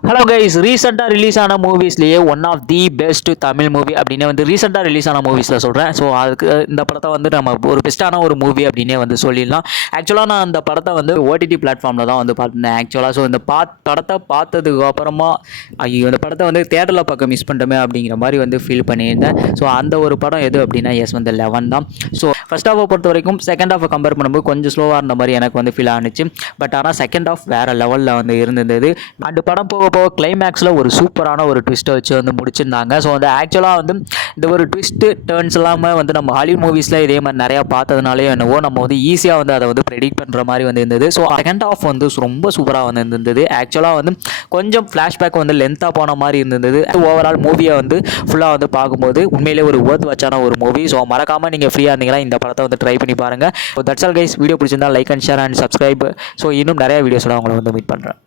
Hello guys, ரீசெண்டாக release ஆன மூவிஸ்லேயே one of the best Tamil movie அப்படின்னு வந்து ரீசெண்டாக ரிலீஸ் ஆன மூவிஸில் சொல்கிறேன். ஸோ அதுக்கு இந்த படத்தை வந்து நம்ம ஒரு பெஸ்ட்டான ஒரு மூவி அப்படின்னே வந்து சொல்லிடலாம். ஆக்சுவலாக நான் அந்த படத்தை வந்து ஓடிடி பிளாட்ஃபார்மில் தான் வந்து பார்த்துருந்தேன் ஆக்சுவலாக. ஸோ இந்த படத்தை பார்த்ததுக்கு அப்புறமா ஐயோ இந்த படத்தை வந்து தேட்டரில் பார்க்க மிஸ் பண்ணிட்டோமே அப்படிங்கிற மாதிரி வந்து ஃபீல் பண்ணியிருந்தேன். ஸோ அந்த ஒரு படம் எது அப்படின்னா எஸ் வந்து 11 தான். ஸோ ஃபர்ஸ்ட் ஹாஃபை பொறுத்த வரைக்கும் செகண்ட் ஹாஃபை கம்பேர் பண்ணும்போது கொஞ்சம் ஸ்லோவாக இருந்த மாதிரி எனக்கு வந்து ஃபீல் ஆனிச்சு. பட் ஆனால் செகண்ட் ஹாஃப் வேறு லெவலில் வந்து இருந்தது. அந்த படம் போக கிளைமேக்ஸில் ஒரு சூப்பரான ஒரு ட்விஸ்ட்டை வச்சு வந்து முடிச்சிருந்தாங்க. ஸோ வந்து ஆக்சுவலாக வந்து இந்த ஒரு ட்விஸ்ட்டு டேர்ன்ஸ் எல்லாமே வந்து நம்ம ஹாலிவுட் மூவிஸில் இதே மாதிரி நிறையா பார்த்ததுனாலே என்னவோ நம்ம வந்து ஈஸியாக வந்து அதை வந்து ப்ரெடிக்ட் பண்ணுற மாதிரி வந்து இருந்தது. ஸோ செகண்ட் ஹாஃப் வந்து ரொம்ப சூப்பராக வந்து இருந்தது. ஆக்சுவலாக வந்து கொஞ்சம் ஃப்ளாஷ்பேக் வந்து லென்த்தாக போன மாதிரி இருந்தது. ஓவரால் மூவியை வந்து ஃபுல்லாக வந்து பார்க்கும்போது உண்மையிலே ஒரு ஒர்த் வச்சான ஒரு மூவி. ஸோ மறக்காமல் நீங்கள் ஃப்ரீயாக இருந்தீங்கன்னா இந்த படத்தை வந்து ட்ரை பண்ணி பாருங்கள். So that's all guys, video பிடிச்சிருந்தா like and share and subscribe. So இன்னும் நிறைய வீடியோஸோட உங்களை வந்து மீட் பண்ணுறேன்.